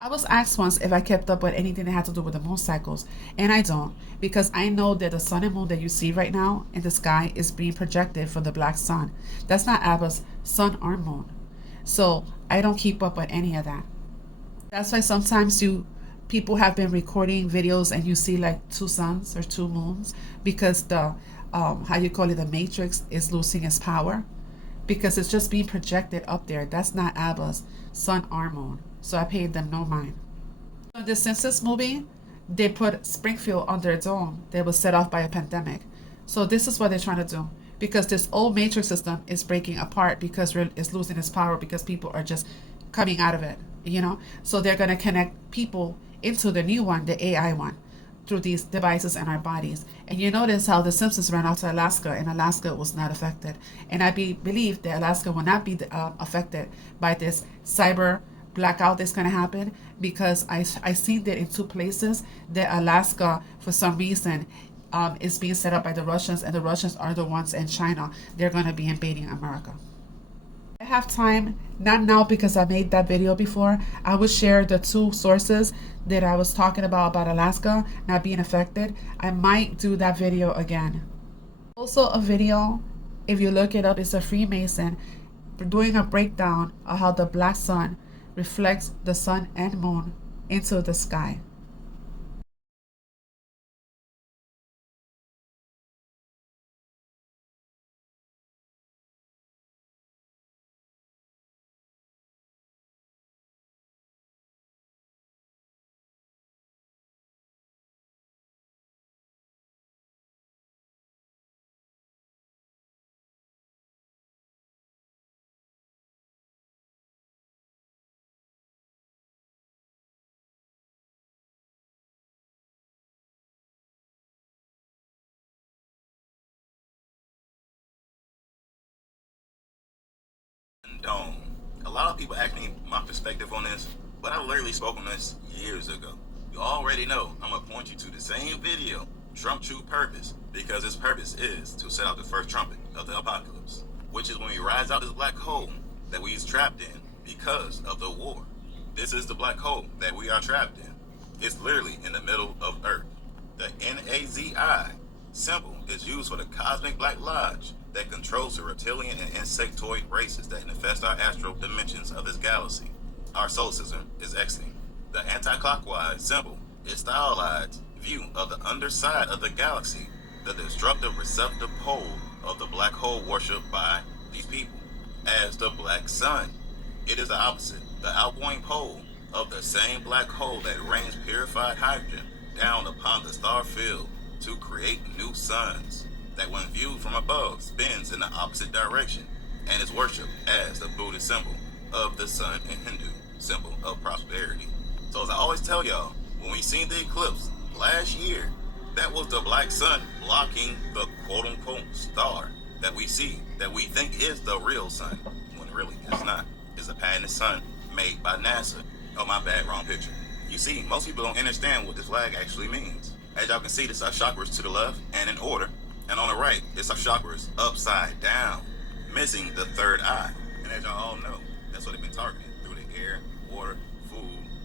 I was asked once if I kept up with anything that had to do with the moon cycles, and I don't, because I know that the sun and moon that you see right now in the sky is being projected from the black sun. That's not Abba's sun or moon. So I don't keep up with any of that. That's why sometimes people have been recording videos and you see like two suns or two moons because the how you call it, the matrix is losing its power because it's just being projected up there. That's not Abba's sun or moon. So I paid them no mind. So in the Simpsons movie, they put Springfield under a dome that was set off by a pandemic. So this is what they're trying to do because this old matrix system is breaking apart because it's losing its power because people are just coming out of it. So they're going to connect people into the new one, the AI one, through these devices in our bodies. And you notice how the Simpsons ran out to Alaska and Alaska was not affected. And believe that Alaska will not be affected by this cyber blackout that's going to happen because I seen that in two places that Alaska, for some reason, is being set up by the Russians, and the Russians are the ones in China. They're going to be invading America. I have time, not now because I made that video before. I will share the two sources that I was talking about Alaska not being affected. I might do that video again. Also, a video, if you look it up, it's a Freemason doing a breakdown of how the black sun reflects the sun and moon into the sky. Dome. A lot of people ask me my perspective on this, but I literally spoke on this years ago. You already know I'm gonna point you to the same video, Trump True Purpose, because its purpose is to set out the first trumpet of the apocalypse, which is when we rise out this black hole that we is trapped in because of the war. This is the black hole that we are trapped in. It's literally in the middle of Earth. The NAZI symbol is used for the Cosmic Black Lodge that controls the reptilian and insectoid races that infest our astral dimensions of this galaxy. Our solar system is exiting. The anti-clockwise symbol is stylized view of the underside of the galaxy, the destructive receptive pole of the black hole worshipped by these people as the black sun. It is the opposite, the outgoing pole of the same black hole that rains purified hydrogen down upon the star field to create new suns that when viewed from above spins in the opposite direction and is worshipped as the Buddhist symbol of the sun and Hindu symbol of prosperity. So as I always tell y'all, when we seen the eclipse last year, that was the black sun blocking the quote-unquote star that we see, that we think is the real sun, when really it's not. It's a patented sun made by NASA. Oh, my bad, wrong picture. You see, most people don't understand what this flag actually means. As y'all can see, this are chakras to the left and in order. And on the right, it's our chakras upside down, missing the third eye. And as y'all all know, that's what they've been targeting through the air, water, food,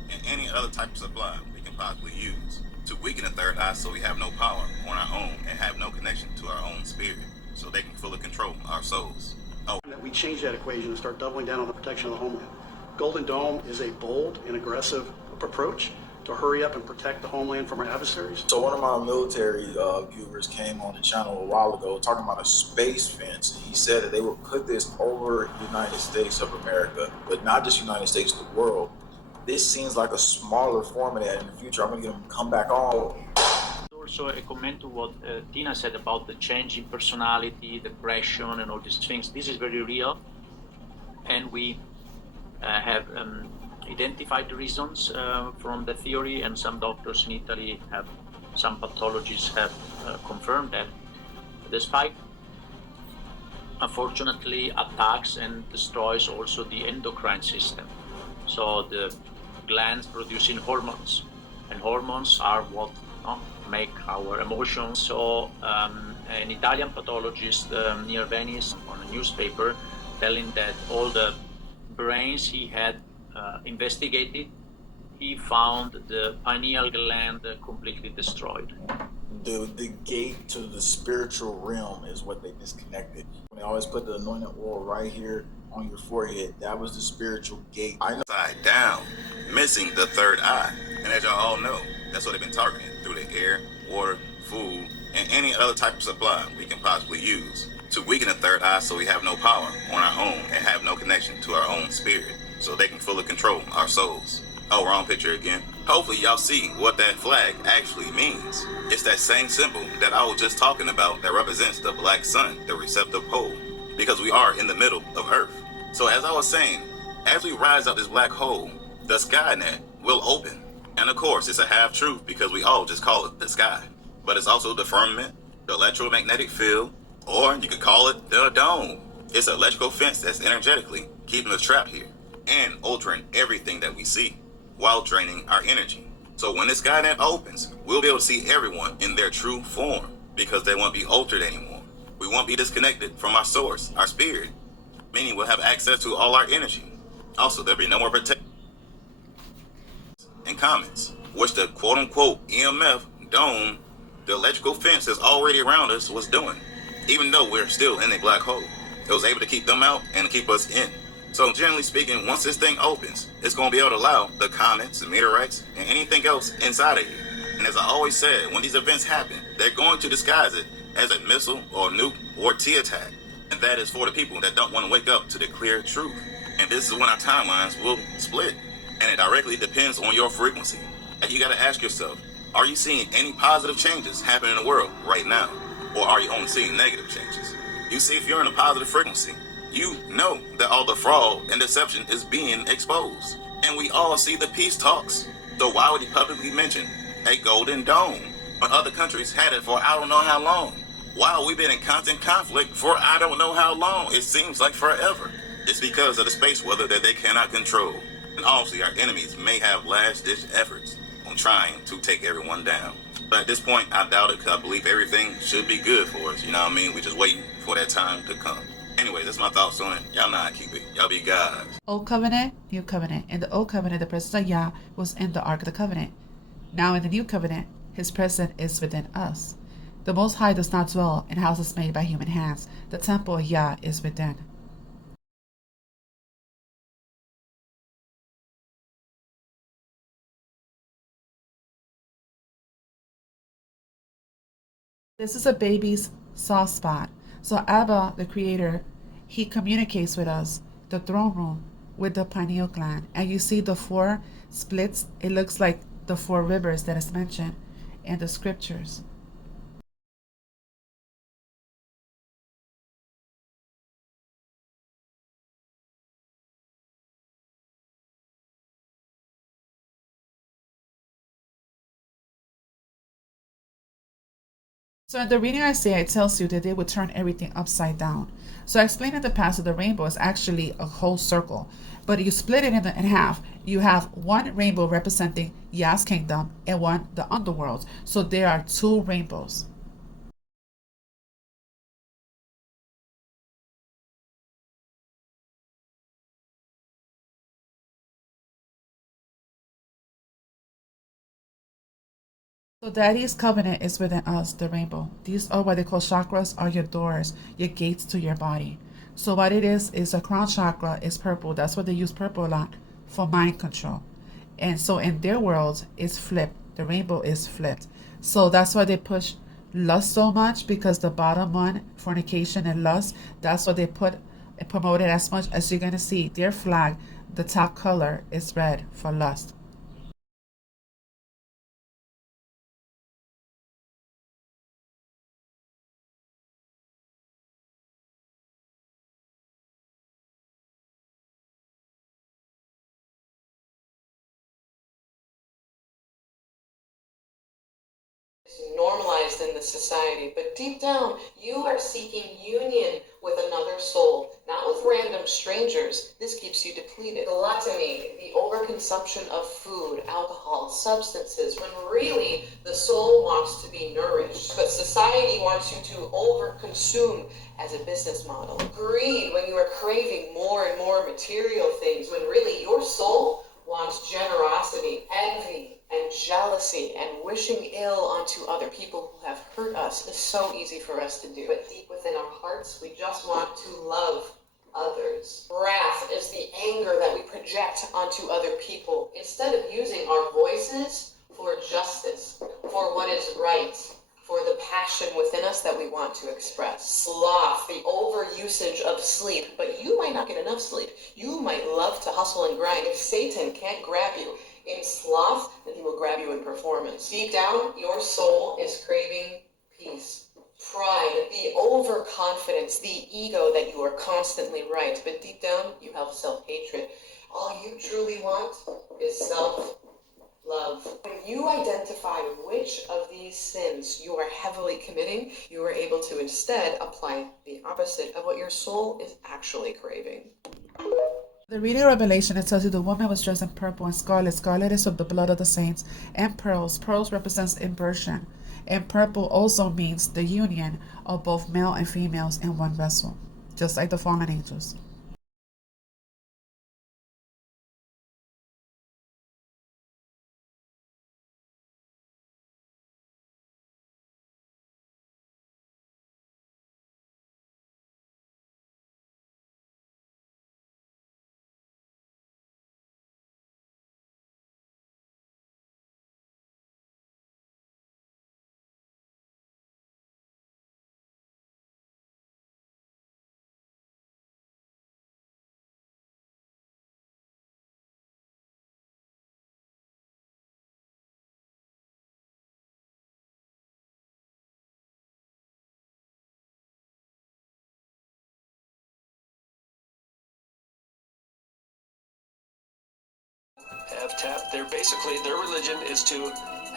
and any other type of supply we can possibly use to weaken the third eye so we have no power on our own and have no connection to our own spirit so they can fully control our souls. Oh. That we change that equation and start doubling down on the protection of the homeland. Golden Dome is a bold and aggressive approach to hurry up and protect the homeland from our adversaries. So one of my military viewers came on the channel a while ago talking about a space fence. He said that they would put this over the United States of America, but not just United States, the world. This seems like a smaller form of that in the future. I'm going to get him to come back on. Also a comment to what Tina said about the change in personality, depression, and all these things. This is very real, and we have identified the reasons from the theory, and some doctors in Italy some pathologists have confirmed that. Despite, unfortunately, attacks and destroys also the endocrine system. So the glands producing hormones, and hormones are what make our emotions. So an Italian pathologist near Venice on a newspaper telling that all the brains he had investigated he found the pineal gland completely destroyed. The gate to the spiritual realm is what they disconnected. They always put the anointed oil right here on your forehead. That was the spiritual gate. I know. Upside down, missing the third eye. And as y'all all know, that's what they've been targeting through the air, water, food, and any other type of supply we can possibly use to weaken the third eye so we have no power on our own and have no connection to our own spirit so they can fully control our souls. Oh, wrong picture again. Hopefully y'all see what that flag actually means. It's that same symbol that I was just talking about that represents the black sun, the receptive pole, because we are in the middle of Earth. So as I was saying, as we rise up this black hole, the Skynet will open. And of course, it's a half-truth because we all just call it the sky. But it's also the firmament, the electromagnetic field, or you could call it the dome. It's an electrical fence that's energetically keeping us trapped here and altering everything that we see while draining our energy. So when the Skynet opens, we'll be able to see everyone in their true form because they won't be altered anymore. We won't be disconnected from our source, our spirit, meaning we'll have access to all our energy. Also, there'll be no more protection and comments, which the quote-unquote EMF dome, the electrical fence that's already around us, was doing. Even though we're still in a black hole, it was able to keep them out and keep us in. So generally speaking, once this thing opens, it's going to be able to allow the comets, the meteorites, and anything else inside of you. And as I always said, when these events happen, they're going to disguise it as a missile or nuke or T attack. And that is for the people that don't want to wake up to the clear truth. And this is when our timelines will split. And it directly depends on your frequency. And you got to ask yourself, are you seeing any positive changes happen in the world right now? Or are you only seeing negative changes? You see, if you're in a positive frequency, you know that all the fraud and deception is being exposed. And we all see the peace talks. So why would he publicly mention a golden dome when other countries had it for I don't know how long? Why we've been in constant conflict for I don't know how long? It seems like forever. It's because of the space weather that they cannot control. And obviously our enemies may have last-ditch efforts on trying to take everyone down. But at this point, I doubt it because I believe everything should be good for us. You know what I mean? We're just waiting for that time to come. Anyway, that's my thoughts on it. Y'all know how I keep it. Y'all be guys. Old Covenant, New Covenant. In the Old Covenant, the presence of Yah was in the Ark of the Covenant. Now in the New Covenant, his presence is within us. The Most High does not dwell in houses made by human hands. The temple of Yah is within. This is a baby's soft spot. So Abba, the Creator, he communicates with us, the throne room, with the pineal gland. And you see the four splits. It looks like the four rivers that is mentioned in the scriptures. So in the reading Isaiah, it tells you that they would turn everything upside down. So I explained in the past that the rainbow is actually a whole circle. But you split it in half. You have one rainbow representing Yah's kingdom and one the underworld. So there are two rainbows. So Daddy's covenant is within us, the rainbow. These are what they call chakras, are your doors, your gates to your body. So what it is a crown chakra is purple. That's what they use purple a lot for mind control. And so in their world, it's flipped. The rainbow is flipped. So that's why they push lust so much, because the bottom one, fornication and lust, that's what they put and promote it as much as you're going to see. Their flag, the top color is red for lust. Normalized in the society, but deep down you are seeking union with another soul, not with random strangers. This keeps you depleted. Gluttony, the overconsumption of food, alcohol, substances, when really the soul wants to be nourished, but society wants you to overconsume as a business model. Greed, when you are craving more and more material things, when really your soul wants generosity, envy, and jealousy, and wishing ill onto other people who have hurt us is so easy for us to do. But deep within our hearts, we just want to love others. Wrath is the anger that we project onto other people instead of using our voices for justice, for what is right, for the passion within us that we want to express. Sloth, the overusage of sleep, but you might not get enough sleep. You might love to hustle and grind. If Satan can't grab you in sloth, then he will grab you in performance. Deep down, your soul is craving peace. Pride, the overconfidence, the ego that you are constantly right, but deep down, you have self-hatred. All you truly want is self-love. When you identify which of these sins you are heavily committing, you are able to instead apply the opposite of what your soul is actually craving. The reading of Revelation, it tells you the woman was dressed in purple and scarlet. Scarlet is of the blood of the saints, and pearls. Pearls represents inversion. And purple also means the union of both male and females in one vessel, just like the fallen angels. Have tap. Their religion is to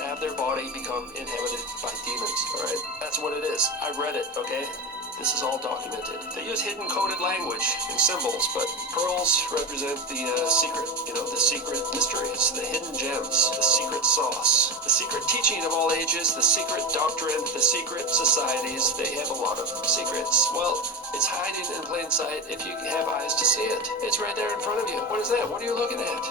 have their body become inhabited by demons. All right, that's what it is. I read it. Okay, this is all documented. They use hidden coded language and symbols, but pearls represent the secret. The secret mysteries, the hidden gems, the secret sauce, the secret teaching of all ages, the secret doctrine, the secret societies. They have a lot of secrets. Well, it's hiding in plain sight if you have eyes to see it. It's right there in front of you. What is that? What are you looking at?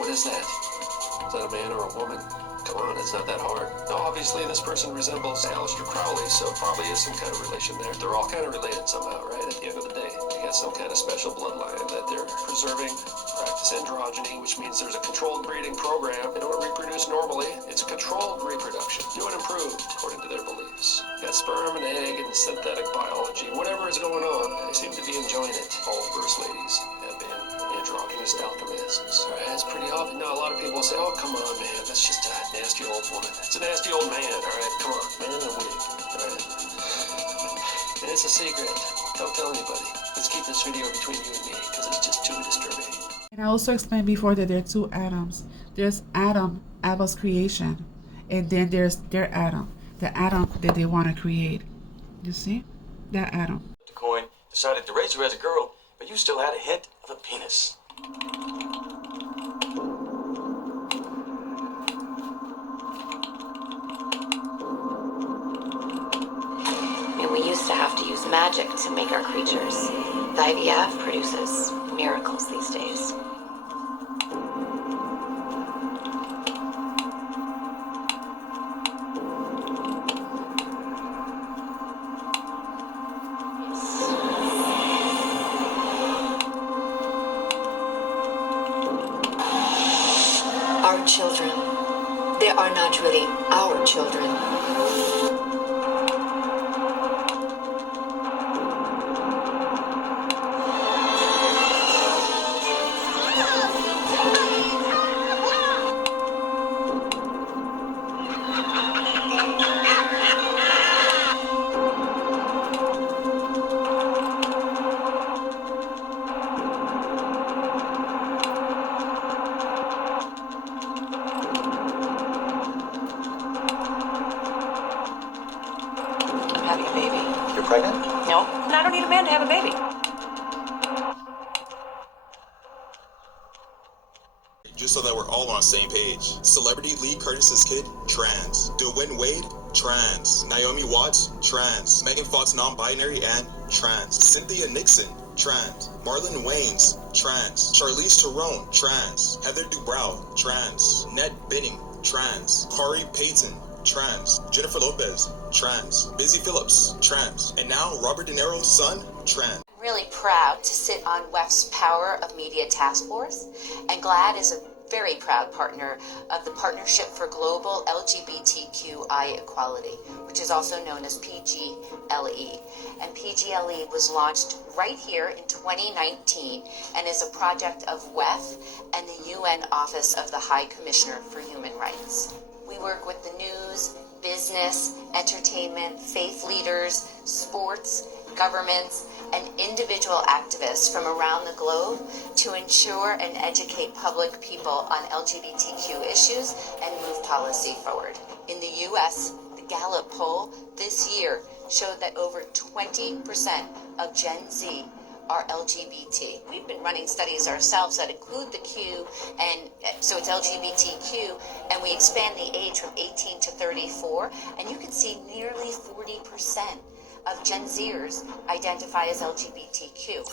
What is that? Is that a man or a woman? Come on, it's not that hard. Now, obviously, this person resembles Aleister Crowley, so probably is some kind of relation there. They're all kind of related somehow, right? At the end of the day, they got some kind of special bloodline that they're preserving. Practice androgyny, which means there's a controlled breeding program. They don't reproduce normally. It's controlled reproduction, new and improved, according to their beliefs. Got sperm and egg and synthetic biology. Whatever is going on, they seem to be enjoying it. All first ladies have been androgynous alchemists. All right, that's pretty obvious. Now, a lot of people say, oh, come on, man, that's just a nasty old woman. It's a nasty old man, all right? Come on, man in a wig, all right? And it's a secret. Don't tell anybody. Let's keep this video between you and me, because it's just too disturbing. And I also explained before that there are two Adams. There's Adam, Abba's creation, and then there's their Adam, the Adam that they want to create. You see? That Adam. The coin decided to raise her as a girl, but you still had a hint of a penis. And we used to have to use magic to make our creatures. The IVF produces miracles these days. Our children. They are not really our children. Having a baby. You're pregnant? No, and I don't need a man to have a baby. Just so that we're all on the same page. Celebrity Lee Curtis's kid, trans. Dwayne Wade, trans. Naomi Watts, trans. Megan Fox non-binary and trans. Cynthia Nixon, trans. Marlon Wayans, trans. Charlize Theron, trans. Heather Dubrow, trans. Ned Benning, trans. Kari Payton, trans. Jennifer Lopez, trans. Busy Phillips, trans. And now Robert De Niro's son, trans. I'm really proud to sit on WEF's Power of Media Task Force, and GLAAD is a very proud partner of the Partnership for Global LGBTQI Equality, which is also known as PGLE. And PGLE was launched right here in 2019 and is a project of WEF and the UN Office of the High Commissioner for Human Rights. We work with the news, business, entertainment, faith leaders, sports, governments, and individual activists from around the globe to ensure and educate public people on LGBTQ issues and move policy forward. In the US, the Gallup poll this year showed that over 20% of Gen Z are LGBT. We've been running studies ourselves that include the Q, and so it's LGBTQ, and we expand the age from 18 to 34, and you can see nearly 40% of Gen Zers identify as LGBTQ.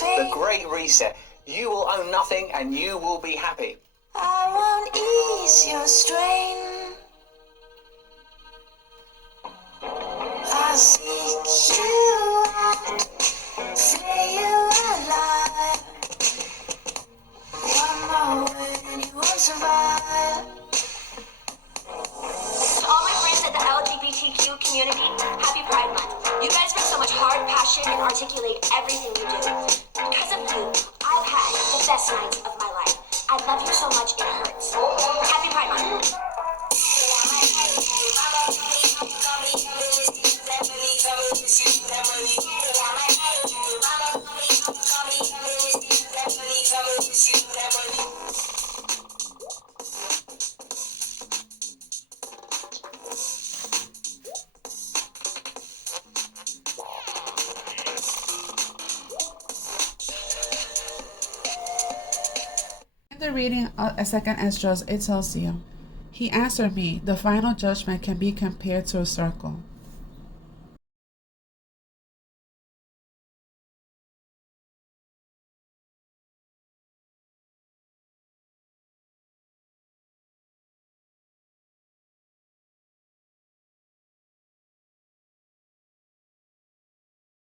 The Great Reset. You will own nothing and you will be happy. I won't ease your strain. I seek you out, slay you alive. One more word and you won't survive. To all my friends at the LGBTQ community, happy Pride Month. You guys bring so much heart, passion, and articulate everything you do. Because of you, I've had the best nights of my life. I love you so much, it hurts. Happy Pride Month. In the reading of 2nd Esdras, it tells you, he answered me, the final judgment can be compared to a circle.